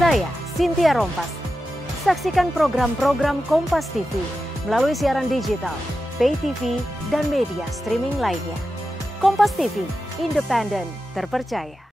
Saya Cynthia Rompas. Saksikan program-program Kompas TV melalui siaran digital, pay TV, dan media streaming lainnya. Kompas TV, independen, terpercaya.